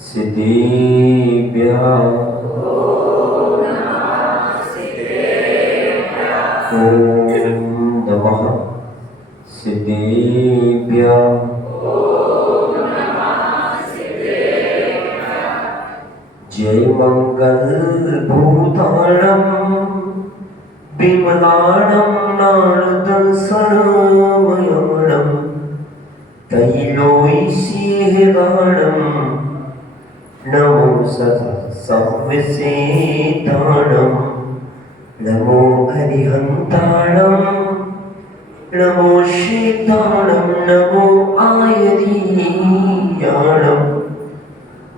सिद्धेभ्यः ॐ नमः सिद्धेभ्यः जय मंगल भूताणं विमलाणं नारदं सर्वमयमणं तैलोक्यहेराणं नमो सदा संविसेताणं नमो हरिहन्ताणं नमो शीताणं नमो आयरीयाणं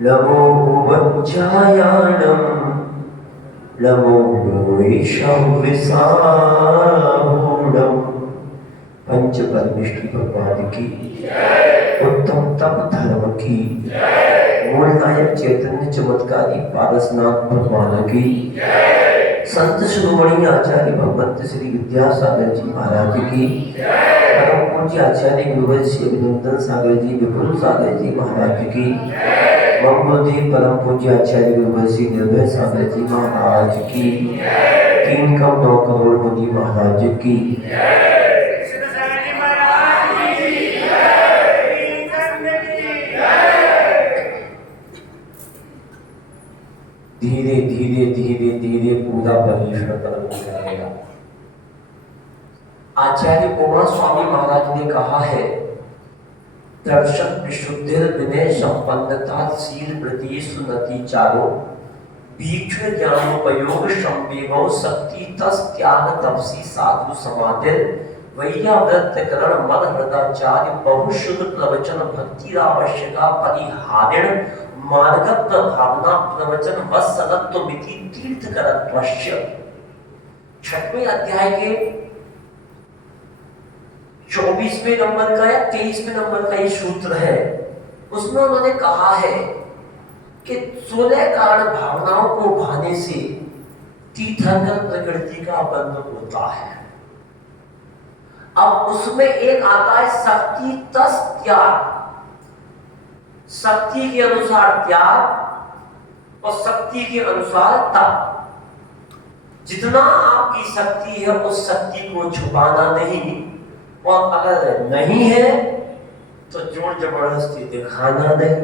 नमो वज्रायाणं नमो वैशंविसाहुणं। पंच परमेष्टि भगवान की उत्तम तप धर्म की मूल नायक चैतन्य चमत्कारी पारसनाथ भगवान की संत शिरोमणि आचार्य भगवंत श्री विद्यासागर जी महाराज की परम पूज्य आचार्य गुरुवर श्री अभिनंदन सागर जी विपुल सागर जी महाराज की ममदेव परम पूज्य आचार्य गुरुवर श्री निर्भय सागर जी महाराज की 3 करोड़ 9 करोड़ मुनि महाराज की धीरे धीरे धीरे धीरे पूरा परिश्रम करेगा। आचार्य उमा स्वामी महाराज ने कहा है, दर्शन विशुद्धि विनय संपन्नता शील प्रति सुनति चारो भीक्ष ज्ञानोपयोग संवेगो शक्ति तस त्याग तपसी साधु समाधि वैयाव्रत करण मन हृदाचार्य बहुशुद्ध प्रवचन भक्ति आवश्यका परिहारिण मार्ग प्रभावना प्रवचन वत्सलत्व मिति तीर्थ करत्वश्य। 6वें अध्याय के 24वें नंबर का या 23वें नंबर का ये सूत्र है। उसमें उन्होंने कहा है कि 16 कारण भावनाओं को भाने से तीर्थंकर प्रकृति का बंध होता है। अब उसमें एक आता है शक्ति तस त्याग, शक्ति के अनुसार त्याग और शक्ति के अनुसार तप। जितना आपकी शक्ति है उस शक्ति को छुपाना नहीं, और अगर नहीं है तो जोर जबरदस्ती दिखाना नहीं।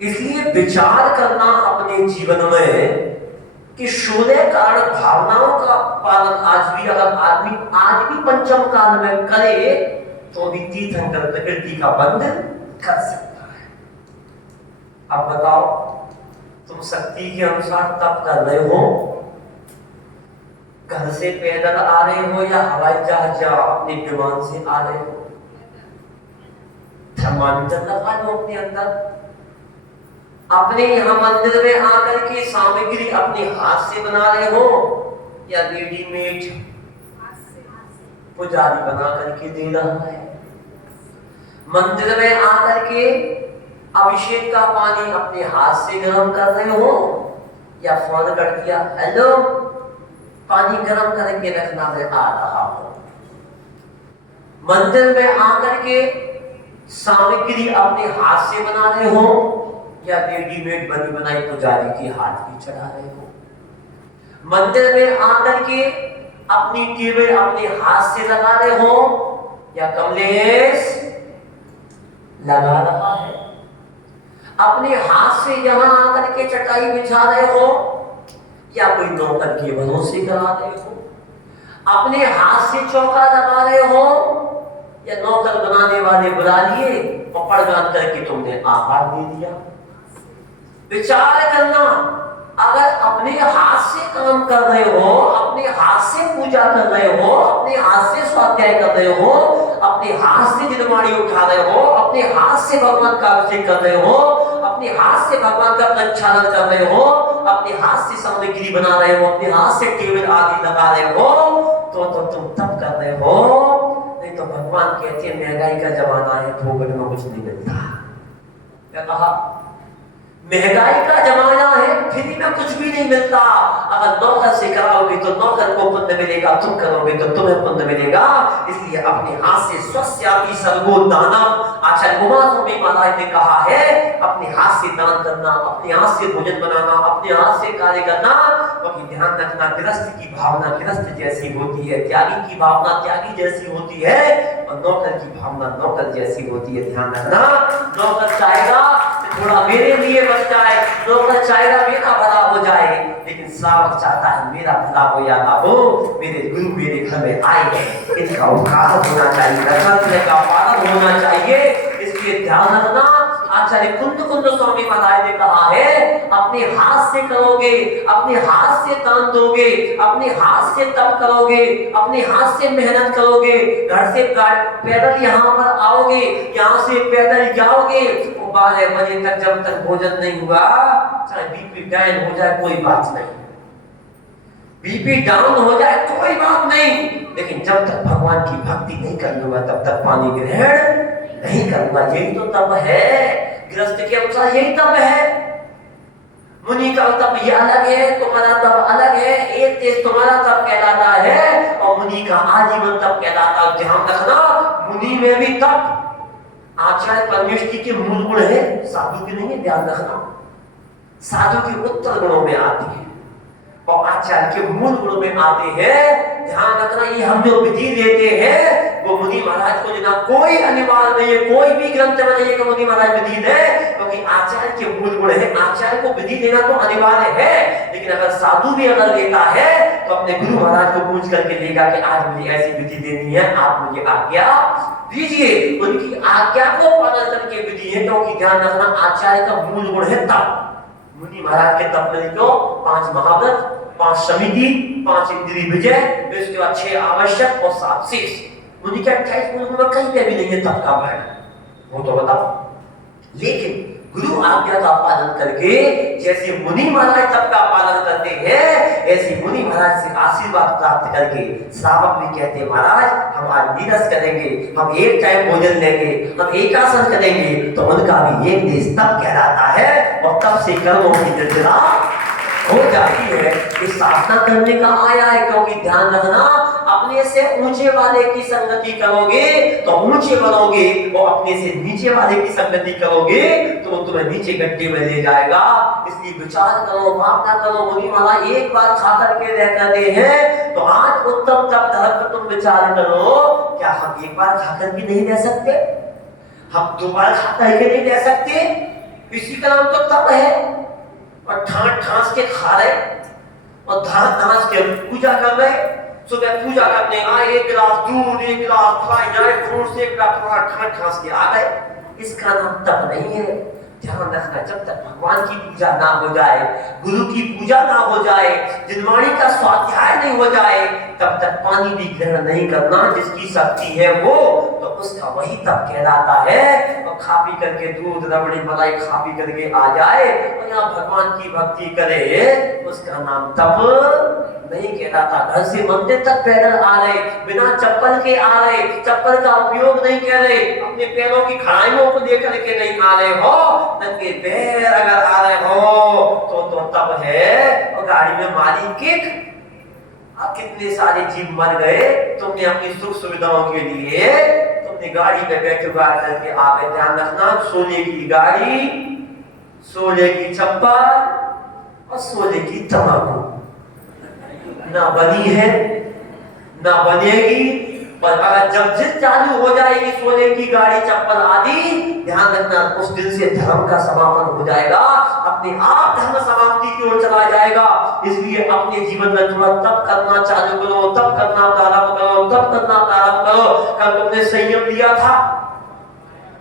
इसलिए विचार करना अपने जीवन में कि 16 कारण भावनाओं का पालन आज भी अगर आदमी आज भी पंचम काल में करे तो भी तीर्थंकर प्रकृति का बंध कर सकता है। अब बताओ, तुम शक्ति के अनुसार तप कर रहे हो, घर से पैदल आ रहे हो या हवाई जहाज या अपने विमान से आ रहे हो? थर्मामीटर लगा लो अपने अंदर। अपने यहाँ मंदिर में आकर के सामग्री अपने हाथ से बना रहे हो या रेडीमेड पुजारी बना करके दे रहा है? मंदिर में आकर के अभिषेक का पानी अपने हाथ से गर्म कर रहे हो या फोन कर दिया, हेलो पानी गर्म करके रखना, मैं आ रहा हूं? मंदिर में आकर के सामग्री अपने हाथ से बना रहे हो या रेडीमेड बनी बनाई पुजारी की हाथ की चढ़ा रहे हो? मंदिर में आकर के अपनी टेबल अपने हाथ से लगा रहे हो या कमलेश लगा रहा है? अपने हाथ से यहां आकर के चटाई बिछा रहे हो या कोई नौकर के भरोसे करा रहे हो? अपने हाथ से चौका लगा रहे हो या नौकर बनाने वाले बुला लिए और पड़गान करके तुमने आहार दे दिया? विचार करना, अगर अपने हाथ से काम कर रहे हो, अपने हाथ से पूजा कर रहे हो, अपने हाथ से स्वाध्याय कर रहे हो, अपने हाथ से जिलमाड़ी उठा रहे हो, अपने हाथ से भगवान का अभिषेक कर रहे हो, अपने हाथ से भगवान का प्रक्षालन कर रहे हो, अपने हाथ से सामग्री बना रहे हो, अपने हाथ से टेबल आदि लगा रहे हो, तो तुम तप कर रहे हो। नहीं तो भगवान कहते हैं महंगाई का जमाना है, भोगन में कुछ नहीं मिलता। क्या कहा? महंगाई का जमाना है, फ्री में कुछ भी नहीं मिलता। अगर नौकर से कराओगे तो नौकर को पुण्य मिलेगा, तुम करोगे तो तुम्हें पुण्य मिलेगा। इसलिए अपने हाथ से स्वस्यापि सर्वो दानम, आचार्य उमा स्वामी महाराज ने कहा है अपने हाथ से दान करना, अपने हाथ से भोजन बनाना, अपने हाथ से कार्य करना। क्योंकि ध्यान रखना, गृहस्थ की भावना गृहस्थ जैसी होती है, त्यागी की भावना त्यागी जैसी होती है, और नौकर की भावना नौकर जैसी होती है। ध्यान रखना, नौकर चाहेगा थोड़ा मेरे लिए बच जाए, नौकर चाहेगा मेरा भला हो जाए, लेकिन श्रावक चाहता है मेरा भला हो या ना हो, मेरे गुरु मेरे घर में आए हैं, इनका उपकार होना चाहिए, रत्न का पालन होना चाहिए। इसलिए ध्यान रखना, आचार्य कुंद स्वामी महाराज ने कहा है अपने हाथ से करोगे, अपने हाथ से दान दोगे, अपने हाथ से तप करोगे, अपने हाथ से मेहनत करोगे, घर से पैदल यहाँ पर आओगे, यहाँ से पैदल जाओगे, 12 बजे तक जब तक भोजन नहीं हुआ, चाहे बीपी डाउन हो जाए कोई बात नहीं, बीपी डाउन हो जाए कोई बात नहीं, लेकिन जब तक भगवान की भक्ति नहीं कर लूंगा तब तक पानी ग्रहण नहीं करूंगा। यही तो तप है, गृहस्थ के अनुसार यही तप है। मुनि का तप ये अलग है, तुम्हारा तप अलग है। एक देश तुम्हारा तप कहलाता है और मुनि का आजीवन तप कहलाता है। ध्यान रखना, मुनि में भी तप आचार्य परमेश्वरी के मूल गुण है, साधु के नहीं है। ध्यान रखना, साधु के उत्तर गुणों में आती है और आचार्य के मूल गुणों में आते हैं। ध्यान रखना, ये हम जो विधि देते हैं वो मुनि महाराज को देना कोई अनिवार्य नहीं है, कोई भी ग्रंथ में नहीं है कि मुनि महाराज विधि दे, क्योंकि आचार्य के मूल गुण है। आचार्य को विधि देना तो अनिवार्य है, लेकिन अगर साधु भी अगर लेता है तो अपने गुरु महाराज को पूछ करके लेगा कि आज मुझे ऐसी विधि देनी है, आप मुझे आज्ञा दीजिए। उनकी आज्ञा को पालन करके विधि है, क्योंकि ध्यान रखना आचार्य का मूल गुण है तप। मुनि महाराज के तप में क्यों 5 महाव्रत, 5 समिति, 5 इंद्रिय विजय, इसके बाद 6 आवश्यक और 7 शेष। मुनि के 28 मूल गुण कहीं पे भी नहीं है तप का वर्ण, वो तो बताओ। लेकिन गुरु आज्ञा का पालन करके जैसे मुनि महाराज तप का पालन करते हैं, ऐसे मुनि महाराज से आशीर्वाद प्राप्त करके श्रावक भी कहते हैं महाराज हम आज नीरस करेंगे, हम एक टाइम भोजन लेंगे, हम एकासन करेंगे, तो उनका भी एक देश तप कहलाता है और तब से कर्मों की निर्जरा हो जाती है। इस साधना करने का आया है, क्योंकि ध्यान रखना अपने से ऊंचे वाले की संगति करोगे तो ऊंचे बनोगे, और अपने से नीचे वाले की संगति करोगे तो तुम्हें नीचे गड्ढे में ले जाएगा। इसलिए विचार करो, भावना करो। मुनि महाराज एक बार खा करके रह करते हैं, तो आज उत्तम तप धर्म पर तुम विचार करो, क्या हम एक बार खा करके नहीं रह सकते? हम 2 बार खा करके नहीं रह सकते? इसी का नाम तो तप है। और ठास के खा रहे और धास के पूजा कर रहे। सुबह पूजा करने आए, 1 गिलास दूध, 1 गिलास ड्राई फ्रूट्स, 1 गिलास ठास के आ गए। इसका नाम तप नहीं है। ध्यान रखना, जब तक भगवान की पूजा ना हो जाए, गुरु की पूजा ना हो जाए, जिनवाणी का स्वाध्याय नहीं हो जाए, तब तक पानी भी ग्रहण नहीं करना। जिसकी शक्ति है वो तो उसका वही तप कहलाता है। और खा पी करके दूध रबड़ी मलाई खा पी करके आ जाए और यहाँ भगवान की भक्ति करे, उसका नाम तप नहीं कहलाता। घर से मंदिर तक पैदल आ रहे, बिना चप्पल के आ रहे, चप्पल का उपयोग नहीं कर रहे, अपने पैरों की खड़ाइयों को लेकर के नहीं आ रहे हो, नंगे पैर अगर आ रहे हो तो तब है। और गाड़ी में मारी किक, कितने सारे जीव मर गए, तुमने अपनी सुख सुविधाओं के लिए तुमने गाड़ी में बैठे करके आ गए। ध्यान रखना, सोने की गाड़ी, सोने की चप्पल और सोने की तंबाकू ना बनी है ना बनेगी। और अगर जब जिद चालू हो जाएगी सोने की गाड़ी चप्पल आदि, ध्यान रखना उस दिन से धर्म का समापन हो जाएगा, अपने आप धर्म समाप्ति की ओर चला जाएगा। इसलिए अपने जीवन में थोड़ा तप करना चालू करो, तप करना प्रारंभ करो, तप करना प्रारंभ करो। कल तुमने संयम लिया था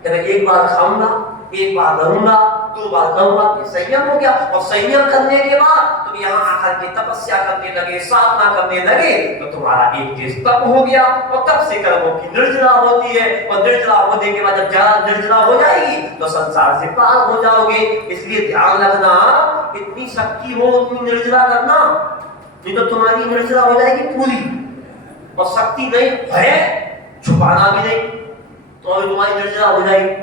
कि मैं 1 बार खाऊंगा, 1 बार रहूंगा, 2 बार करूंगा, ये संयम हो गया। और संयम करने के बाद तुम यहाँ आकर के तपस्या करने लगे, साधना करने लगे, तो तुम्हारा एक देश तप हो गया। और तब से कर्मों की निर्जरा होती है, और निर्जरा होने के बाद जब ज्यादा निर्जरा हो जाएगी तो संसार से पार हो जाओगे। इसलिए ध्यान रखना, इतनी शक्ति हो उतनी निर्जरा करना, नहीं तो तुम्हारी निर्जरा हो जाएगी पूरी। और शक्ति नहीं है, छुपाना भी नहीं, तो तुम्हारी निर्जरा हो जाएगी।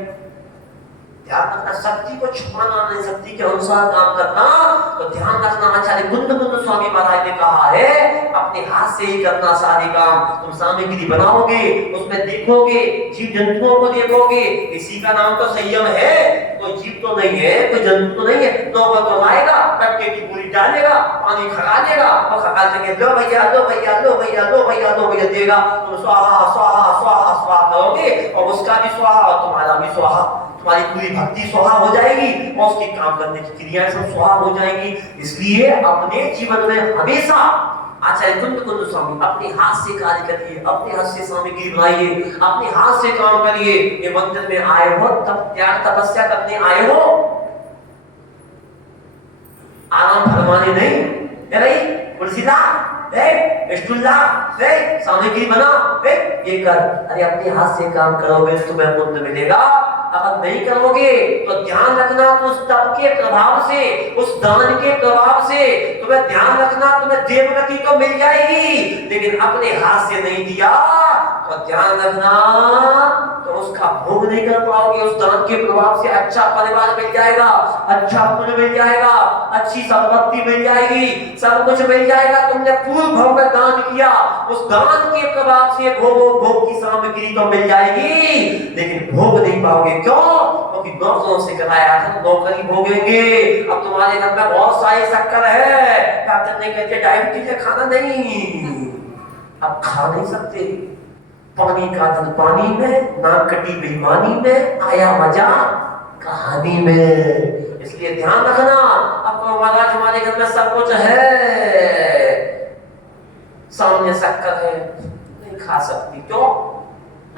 ध्यान रखना, शक्ति को छुपाना नहीं, शक्ति के अनुसार काम करना। तो ध्यान रखना, आचार्य कुंद स्वामी महाराज ने कहा है अपने हाथ से ही करना सारे काम। तुम सामग्री बनाओगे, उसमें देखोगे, जीव जंतुओं को देखोगे, इसी का नाम तो संयम है। कोई जीव तो नहीं है, कोई जंतु तो नहीं है, नौबत तो लाएगा, कटके की पूरी डालेगा, पानी खगा देगा और खगा देंगे, लो भैया लो भैया लो भैया लो भैया लो भैया देगा। तुम स्वाहा स्वाहा स्वाहा स्वाहा करोगे और उसका भी स्वाहा और तुम्हारा भी स्वाहा, तुम्हारी पूरी भक्ति स्वाहा हो जाएगी और उसके काम करने की क्रियाएं सब स्वाहा हो जाएंगी। इसलिए अपने जीवन में हमेशा आचार्य कुंद स्वामी अपने हाथ से कार्य करिए, अपने हाथ से सामग्री बनाइए, अपने हाथ से काम करिए। ये मंदिर में आए हो तब त्याग तपस्या करने आए हो, आराम फरमाने नहीं। नहीं कुर्सी ला, स्टूल ला, सामग्री बना, ये कर। अरे अपने हाथ से काम करोगे तो तुम्हें पुण्य मिलेगा। अगर नहीं करोगे तो ध्यान रखना, तो उस तप के प्रभाव से, उस दान के प्रभाव से तुम्हें ध्यान रखना, तुम्हें देवगति तो मिल जाएगी, लेकिन अपने हाथ से नहीं दिया तो ध्यान रखना तो उसका भोग नहीं कर पाओगे। उस दान के प्रभाव से अच्छा परिवार मिल जाएगा, अच्छा पुण्य मिल जाएगा, अच्छी संपत्ति मिल जाएगी, सब कुछ मिल जाएगा। तुमने पूर्ण भाव में दान किया, उस दान के प्रभाव से भोग की सामग्री तो मिल जाएगी, लेकिन भोग नहीं पाओगे। क्यों? क्योंकि नौकरों से कराया था, नौकरी भोगेंगे। अब तुम्हारे घर में बहुत सारी शक्कर है, डॉक्टर ने कहते डायबिटीज है, खाना नहीं, अब खा नहीं सकते। पानी का धन पानी में, नाक कटी बेईमानी में, आया मजा कहानी में। इसलिए ध्यान रखना, अब महाराज हमारे घर में सब कुछ है, सामने शक्कर है, नहीं खा सकती। क्यों?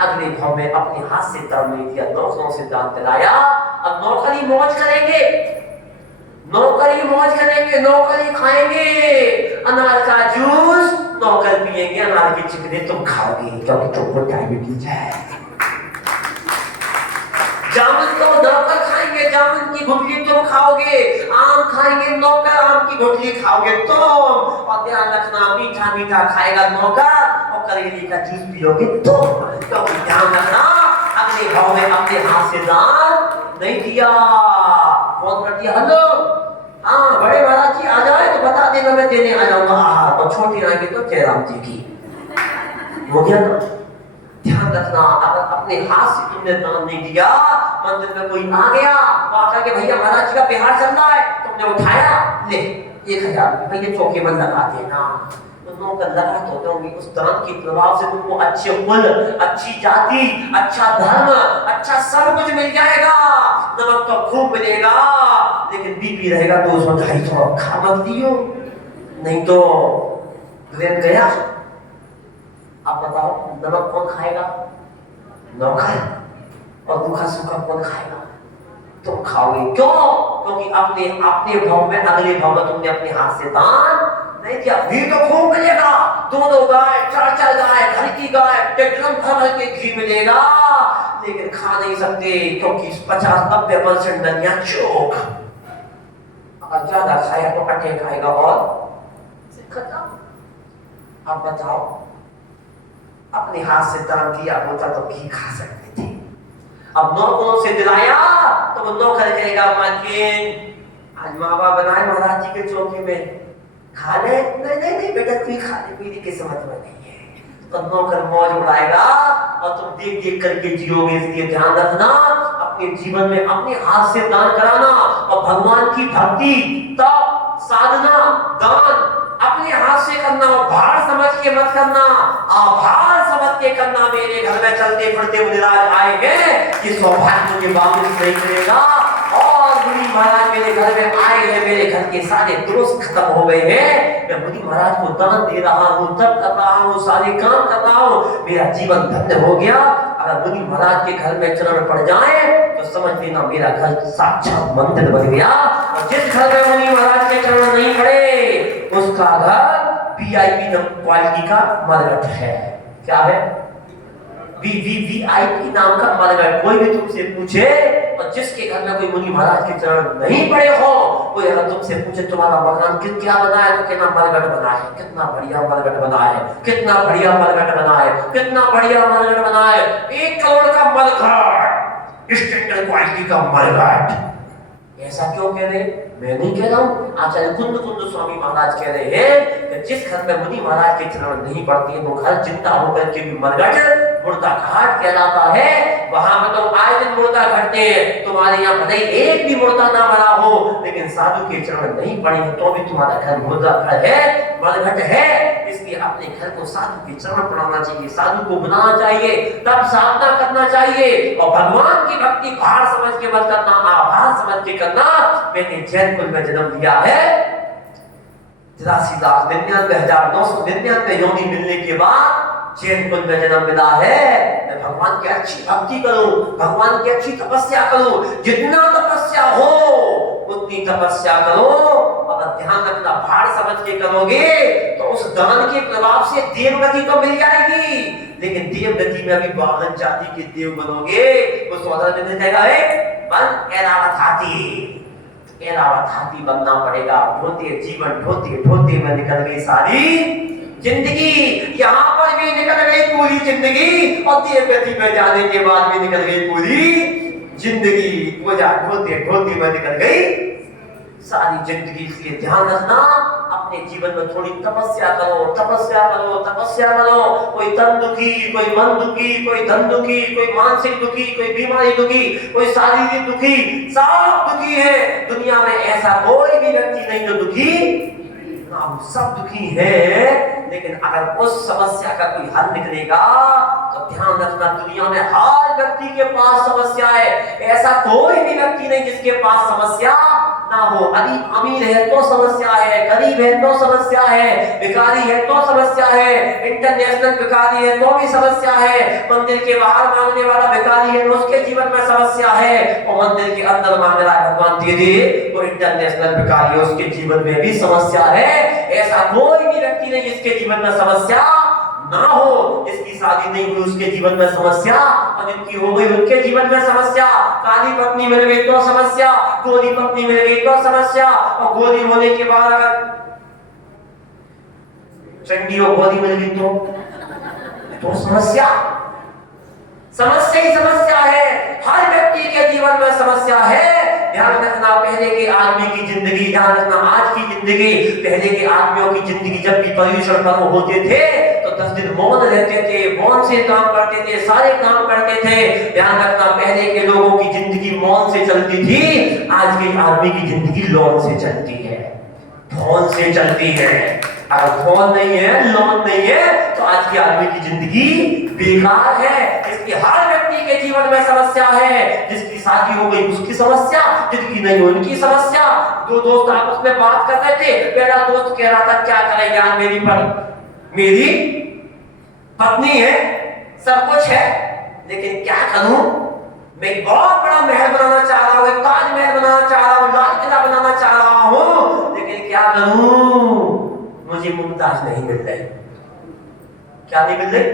अगले भाव में अपने हाथ से दान नहीं दिया, नौकरों से दान दिलाया। अब नौकरी मौज करेंगे, नौकरी मौज करेंगे, नौकरी खाएंगे, अनार का जूस नौकर पिएंगे, अनार की चिकने तुम खाओगे क्योंकि तुमको डायबिटीज है। जामुन तो नौकर खाएंगे, जामुन की गुठली तुम खाओगे, आम खाएंगे नौकर, आम की गुठली खाओगे तुम। और ध्यान रखना, मीठा मीठा खाएगा नौकर और करेले का जूस पियोगे तुम। तो ध्यान रखना, अगले भाव में अपने हाथ से दान नहीं दिया। फोन कर दिया, हेलो हाँ बड़े महाराज जी आ जाए तो बता देना, मैं देने आ जाऊंगा। और छोटी आएंगे तो जयराम जी की हो गया ना। ध्यान रखना, अगर अपने हाथ से तुमने दान नहीं दिया, मंदिर में कोई आ गया आकर के भैया महाराज जी का बिहार चल रहा है, तुमने उठाया, ले 1000 भैया चौके में लगा देना, नौकर लगा तो दोगे। उस दान के प्रभाव से तुमको अच्छे कुल, अच्छी जाति, अच्छा धर्म, अच्छा सब कुछ मिल जाएगा। नमक तो खूब मिलेगा, लेकिन बीपी रहेगा 200-250, खा मत दियो, नहीं तो ट्रेन गया। अब बताओ नमक कौन खाएगा? नौकर। और रूखा सूखा कौन खाएगा? तुम खाओगे। क्यों? क्योंकि अपने भाव में, अगले भाव में तुमने अपने हाथ से दान नहीं दिया। घी तो खूब मिलेगा, 2 गाय, 4 गाय, घर की गाय, ड्रम भर के घी मिलेगा, लेकिन खा नहीं सकते क्योंकि 50-90% दलिया चोक। अगर ज्यादा खाया तो अटे खाएगा और खत्म। अब बताओ, अपने हाथ से दान किया होता तो घी खा सकते थे। अब नौकरों से दिलाया तो वो नौकर कहेगा मालकिन आज माँ बाप बनाए महाराज जी के चौके में, खा ले। नहीं बेटा तू ही खा ले, मेरी किस्मत में नहीं है। तो नौकर मौज उड़ाएगा और तुम देख देख करके जियोगे। इसलिए ध्यान रखना, अपने जीवन में अपने हाथ से दान कराना और भगवान की भक्ति, तप, साधना, दान अपने हाथ से करना। भार समझ के मत करना, आभार समझ के करना। मेरे घर में चलते फिरते मुनिराज आएंगे, ये सौभाग्य मुझे वापस नहीं करेगा। और मुनि महाराज मेरे घर में आए हैं, मेरे घर के सारे दोष खत्म हो गए हैं, मैं मुनि महाराज को दान दे रहा हूँ, तप कर रहा हूँ, सारे काम कर रहा हूँ, मेरा जीवन धन्य हो गया। अगर मुनि महाराज के घर में चरण पड़ जाए तो समझ लेना मेरा घर साक्षात मंदिर बन गया। और जिस घर में मुनि महाराज के चरण नहीं पड़े उसका घर VIP क्वालिटी का मरघट है। क्या है? VIP नाम का मरघट। कोई भी तुमसे पूछे और जिसके घर में कोई मुनि महाराज के चरण नहीं पड़े हो, कोई अगर तुमसे पूछे तुम्हारा मकान क्या बना है, तो कहना मरघट बना है। कितना बढ़िया मरघट बना है, कितना बढ़िया मरघट बना है, कितना बढ़िया मरघट बना है। 1 करोड़ का मरघट स्टैंडर्ड क्वालिटी का मरघट। ऐसा क्यों कह रहे? मैं नहीं कह रहा हूं, आचार्य कुंद कुंद स्वामी महाराज कह रहे हैं कि जिस घर में मुनि महाराज के चरण नहीं पड़ते हैं वो घर जिंदा होकर के भी मरघट मुर्दा घाट कहलाता है। वहां पर तो आए दिन मुर्दा घटते हैं, तुम्हारे यहाँ भले एक भी मुर्दा ना मरा हो, लेकिन साधु के चरण नहीं पड़े तो भी तुम्हारा घर मुर्दा घर है, मरघट है। इसलिए अपने घर को साधु के चरण पड़ाना चाहिए, साधु को बुलाना चाहिए, तब साधना करना चाहिए और भगवान की भक्ति भार समझ के मत करना, आभार समझ के करना। मैंने जैन कुल में जन्म लिया है, 83,99,999 योनि मिलने के बाद जैन कुल में जन्म मिला है। मैं भगवान की अच्छी भक्ति करूं, भगवान की अच्छी तपस्या करूं, जितना तपस्या हो उतनी तपस्या करो। अगर ध्यान रखना, भार समझ के करोगे तो उस दान के प्रभाव से देवगति तो मिल जाएगी, लेकिन देवगति में अभी बाहन जाति के देव बनोगे, उस वजह में मिल जाएगा बन एरावत हाथी बनना पड़ेगा। ढोते जीवन ढोते में निकल गई सारी जिंदगी, यहाँ पर भी निकल गई पूरी जिंदगी और देवगति में जाने के बाद भी निकल गई पूरी जिंदगी। पूजा ढोते में निकल गई सारी जिंदगी। इसलिए ध्यान रखना, अपने जीवन में थोड़ी तपस्या करो, तपस्या करो, तपस्या करो। कोई तन दुखी, कोई मन दुखी, कोई धन दुखी, कोई मानसिक दुखी, कोई बीमारी दुखी, कोई शारीरिक दुखी, सब दुखी है दुनिया में। ऐसा कोई भी व्यक्ति नहीं जो दुखी ना, सब दुखी है। लेकिन अगर उस समस्या का कोई हल निकलेगा तो ध्यान रखना, दुनिया में हर व्यक्ति के पास समस्या है, ऐसा कोई भी व्यक्ति नहीं जिसके पास समस्या ना हो। अमीर है तो समस्या है, गरीब है तो समस्या है, भिखारी है तो समस्या है, इंटरनेशनल भिखारी है तो भी समस्या है, मंदिर के बाहर मांगने वाला भिखारी है तो उसके जीवन में समस्या है, और मंदिर के अंदर मांग रहा है भगवान दे दे तो इंटरनेशनल भिखारी है उसके जीवन में भी समस्या है। ऐसा कोई भी व्यक्ति नहीं जिसके जीवन में समस्या ना हो। जिसकी शादी नहीं हुई उसके जीवन में समस्या, और जिनकी हो गई उनके जीवन में समस्या। काली पत्नी मिल गई तो समस्या, गोरी पत्नी मिल गई तो समस्या, और गोरी होने के बाद अगर चंडी और गोरी मिल गई तो समस्या। समस्या ही समस्या है, हर व्यक्ति के जीवन में समस्या है। ध्यान रखना, पहले के आदमी की जिंदगी, ध्यान रखना आज की जिंदगी, पहले के आदमियों की जिंदगी जब भी पर्यूषण पर्व होते थे तो 10 दिन मौन रहते थे, मौन से काम करते थे, सारे काम करते थे। ध्यान रखना, पहले के लोगों की जिंदगी मौन से चलती थी, आज के आदमी की जिंदगी लौन से चलती है, धौन से चलती है। अगर धौन नहीं है, लौन नहीं है तो आज के आदमी की जिंदगी बेकार है। इसलिए हर व्यक्ति के जीवन में समस्या है। जिसकी शादी हो गई उसकी समस्या, जिसकी नहीं हुई उनकी समस्या। दो दोस्त आपस में बात कर रहे थे, पहला दोस्त कह रहा था क्या करें यार, मेरी पत्नी है, सब कुछ है, लेकिन क्या करूं, मैं एक बहुत बड़ा महल बनाना चाह रहा हूं, ताजमहल बनाना चाह रहा हूं, लाल किला बनाना चाह रहा हूं, लेकिन क्या करूं, मुझे मुमताज नहीं मिल रही। क्या नहीं मिल रही?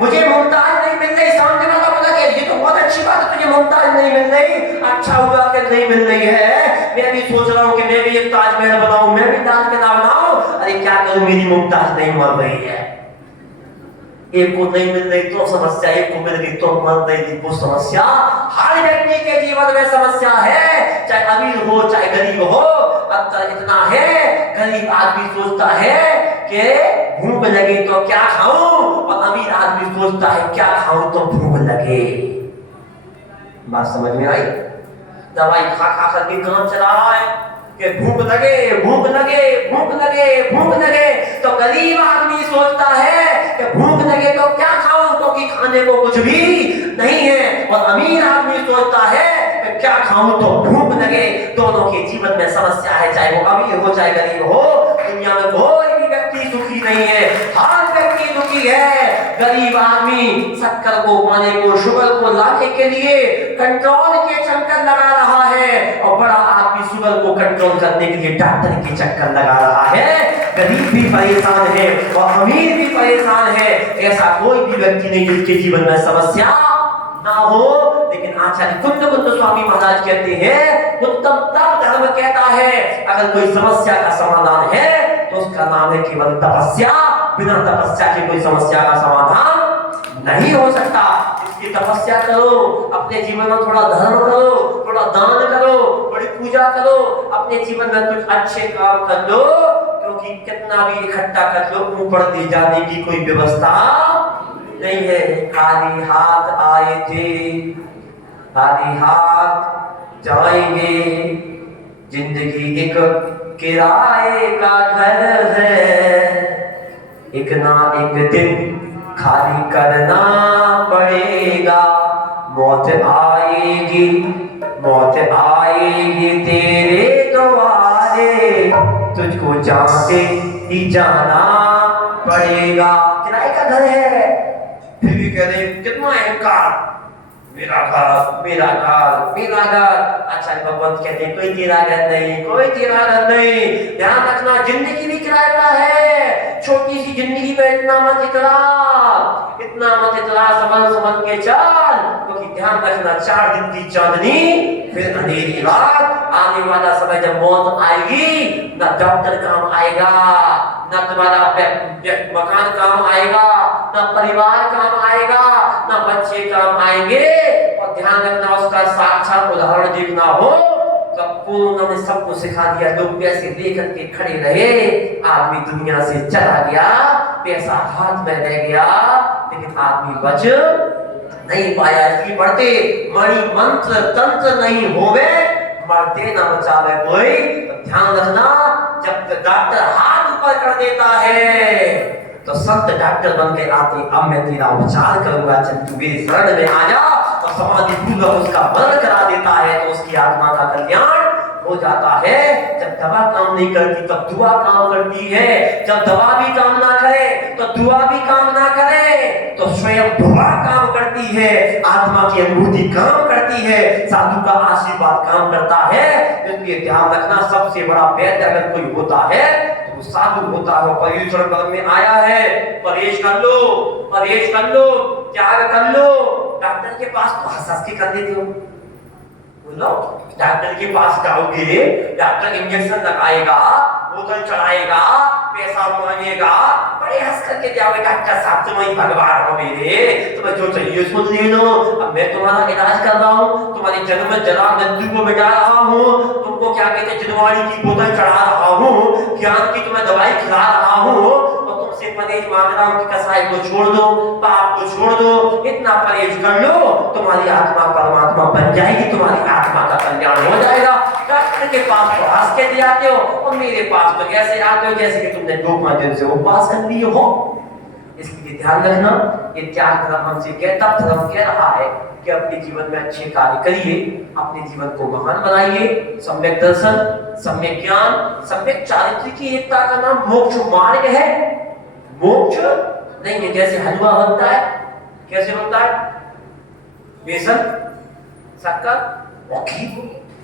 मुझे मुमताज नहीं मिल रही। सामने वाला बोला कि ये तो बहुत अच्छी बात है, तुझे मुमताज नहीं मिल रही, अच्छा हुआ कि नहीं मिल रही है। मैं भी सोच रहा हूं कि मैं भी एक ताजमहल बनाऊं, मैं भी लाल किला बनाऊं, अरे क्या करूं, मेरी मुमताज नहीं मिल रही है। एक को नहीं मिल रही तो समस्या, एक को मिल गई तो मर रही वो समस्या। हर व्यक्ति के जीवन में समस्या है, चाहे अमीर हो चाहे गरीब हो। अंतर इतना है, गरीब आदमी सोचता है कि भूख लगे तो क्या खाऊं, और अमीर आदमी सोचता है क्या खाऊं तो भूख लगे। बात समझ में आई? दवाई खा खा करके काम चला रहा है कि भूख लगे भूख लगे भूख लगे भूख लगे, तो गरीब आदमी सोचता है कि भूख लगे तो क्या खाऊं, क्योंकि खाने को कुछ भी नहीं है। और अमीर आदमी सोचता है कि क्या खाऊं तो भूख लगे। दोनों के जीवन में समस्या है, चाहे वो अमीर हो चाहे गरीब हो। दुनिया में कोई भी व्यक्ति सुखी नहीं है, हर व्यक्ति दुखी है। गरीब आदमी शक्कर को, पानी को, शुगर को लाने के लिए कंट्रोल के चक्कर लगा रहा है, और बड़ा आदमी शुगर को कंट्रोल करने के लिए डॉक्टर के चक्कर लगा रहा है। गरीब भी परेशान है और अमीर भी परेशान है। ऐसा कोई भी व्यक्ति नहीं जिसके जीवन में समस्या ना हो। लेकिन आचार्य कुंद कुंद स्वामी महाराज कहते हैं, उत्तम तप धर्म कहता है अगर कोई समस्या का समाधान है तो उसका नाम है केवल तपस्या। बिना तपस्या के कोई समस्या का समाधान नहीं हो सकता। इसकी तपस्या करो, अपने जीवन में थोड़ा धर्म करो, थोड़ा दान करो, बड़ी पूजा करो, अपने जीवन में कुछ अच्छे काम कर लो, क्योंकि कितना भी इकट्ठा कर लो ऊपर ले जाने की कोई व्यवस्था नहीं है। खाली हाथ आए थे, खाली हाथ जाएंगे। जिंदगी एक किराए का घर है, एक ना एक दिन खाली करना पड़ेगा। मौत आएगी, मौत आएगी तेरे द्वारे, तुझको जाते ही जाना पड़ेगा। किराए का घर है, फिर भी कह रहे कितना अहंकार, मेरा घर, मेरा घर, मेरा घर। अच्छा भगवत कहते हैं कोई तेरा घर नहीं, कोई तेरा घर नहीं। ध्यान रखना जिंदगी भी किराए का है, छोटी सी जिंदगी में इतना मत इतरा, इतना मत इतरा, संभल संभल के चल, क्योंकि ध्यान रखना 4 दिन की चांदनी फिर अंधेरी रात। आने वाला समय जब मौत आएगी, ना डॉक्टर काम आएगा, ना तुम्हारा मकान काम आएगा, ना परिवार काम आएगा, ना बच्चे काम आएंगे। और ध्यान रखना उसका साक्षात उदाहरण देखना हो तो पूर्ण ने सबको सिखा दिया। लोग पैसे लेकर के खड़े रहे, आदमी दुनिया से चला गया, पैसा हाथ में रह गया, लेकिन आदमी बच नहीं पाया। इसलिए बढ़ते मणि मंत्र तंत्र नहीं होवे, मरते न बचावे कोई। तो ध्यान रखना जब डॉक्टर हाथ ऊपर कर देता है तो संत डॉक्टर बन के आते, अब मैं तेरा उपचार करूंगा, चल तू मेरी शरण में आ जा। और समाधि पूर्वक उसका मरण करा देता है तो उसकी आत्मा का कल्याण हो जाता है। जब दवा काम नहीं करती तब दुआ काम करती है, जब दवा भी काम ना करे तो दुआ भी काम ना करे तो स्वयं दुआ काम करती है, आत्मा की अनुभूति काम करती है, साधु का आशीर्वाद काम करता है। इसलिए ध्यान रखना सबसे बड़ा वैद्य अगर कोई होता है तो साधु होता है। पर्युषण पर्व में आया है, परहेज कर लो, परहेज कर लो, त्याग कर लो। डॉक्टर के पास तो हंस के कर देते हो, बोलो डॉक्टर के पास जाओगे, डॉक्टर इंजेक्शन लगाएगा, बोतल चढ़ाएगा, पैसा मांगेगा, बड़े हंस करके जाओगे, डॉक्टर साहब तुम ही भगवान हो मेरे, तुम्हें जो चाहिए सुन ले लो, अब मैं तुम्हारा इलाज कर रहा हूँ, तुम्हारी जन्म जरा मृत्यु को मिटा रहा हूँ, तुमको क्या कहते हैं जिनवाड़ी की बोतल चढ़ा रहा हूँ, ज्ञान की तुम्हें दवाई खिला रहा हूँ, और तुमसे परहेज मांग रहा हूँ कि कसाई को छोड़ दो, पाप को छोड़ दो, इतना परहेज कर लो, तुम्हारी आत्मा परमात्मा बन जाएगी, तुम्हारी आत्मा का कल्याण हो जाएगा। डॉक्टर के पास तो हंस के ले आते हो और मेरे पास तो ऐसे आते हो जैसे कि तुमने 2-5 दिन से उपवास कर लिए हो। इसलिए ध्यान रखना, ये त्याग धर्म हमसे कहता, धर्म कह रहा है कि अपने जीवन में अच्छे कार्य करिए, अपने जीवन को महान बनाइए। सम्यक दर्शन, सम्यक ज्ञान, सम्यक चारित्र की एकता का नाम मोक्ष मार्ग है। मोक्ष नहीं है जैसे हलवा बनता है, कैसे बनता है, बेसन, शक्कर और घी,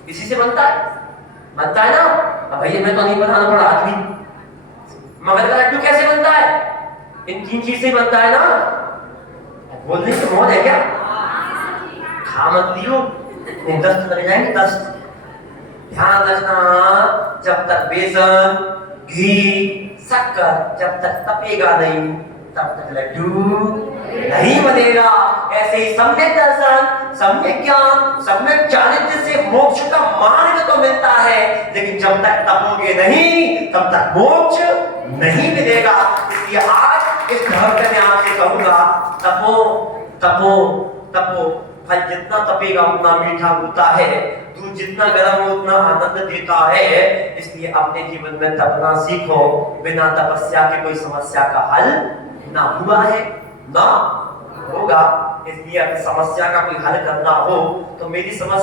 इसी से बनता है ना। अब भैया मैं तो नहीं बताना पड़ा, आदमी मगर का लड्डू कैसे बनता है, इन 3 चीज से बनता है ना। बोलने से मौत है क्या, खा मत लियो, दस्त लग जाएंगे, दस्त। ध्यान रखना जब तक बेसन, घी, शक्कर जब तक तपेगा नहीं तब तक लड्डू नहीं बनेगा। ऐसे ही सम्यक दर्शन, सम्यक ज्ञान, सम्यक चारित्र से मोक्ष का मार्ग तो मिलता है, लेकिन जब तक तपोगे नहीं तब तक मोक्ष नहीं मिलेगा। इसलिए आज इस धर्म में मैं आपसे कहूंगा, तपो तपो तपो। फल जितना तपेगा उतना मीठा होता है, दूध जितना गर्म हो उतना आनंद देता है। इसलिए अपने जीवन में तपना सीखो। बिना तपस्या के कोई समस्या का हल ना हुआ है ना होगा। इसलिए अगर समस्या का कोई हल करना हो तो मेरी समझ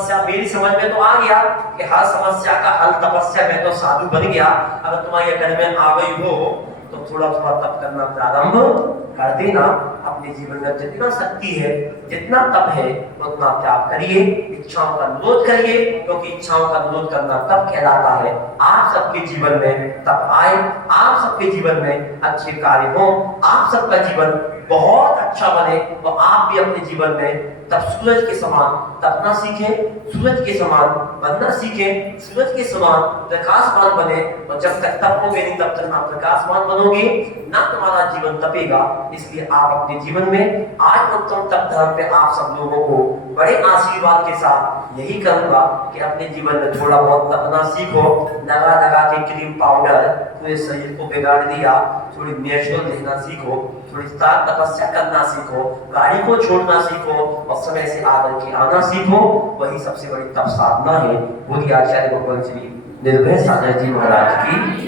में तो आ गया कि हर समस्या का हल तपस्या में तो साधु बन गया। अगर तुम्हारी अकल में आ गई हो तो थोड़ा थोड़ा तप करना प्रारंभ कर देना। अपने जीवन में जितना शक्ति है, जितना तप है, उतना त्याग करिए, इच्छाओं का निरोध करिए, क्योंकि इच्छाओं का निरोध करना तप कहलाता है। आप सबके जीवन में तप आए, आप सबके जीवन में अच्छे कार्य हो, आप सबका जीवन बहुत अच्छा बने और आप भी अपने जीवन में तब सूरज के समान तपना सीखे, सूरज के समान बनना सीखे, सूरज के समान प्रकाशमान बने। और जब तक तपोगे नहीं तब तक ना प्रकाशमान बनोगे ना तुम्हारा जीवन तपेगा। इसलिए आप अपने जीवन में आज उत्तम तप धर्म पे आप सब लोगों को बड़े आशीर्वाद के साथ यही करूंगा कि अपने जीवन में थोड़ा बहुत तपना सीखो। लगा लगा के क्रीम पाउडर पूरे शरीर को बिगाड़ दिया, थोड़ी नेचुरल रहना सीखो, थोड़ी तपस्या करना सीखो, गाड़ी को छोड़ना सीखो और समय से आकर के आना सीखो। वही सबसे बड़ी तप साधना है। बोलिए आचार्य भगवान श्री निर्भय सागर जी महाराज की।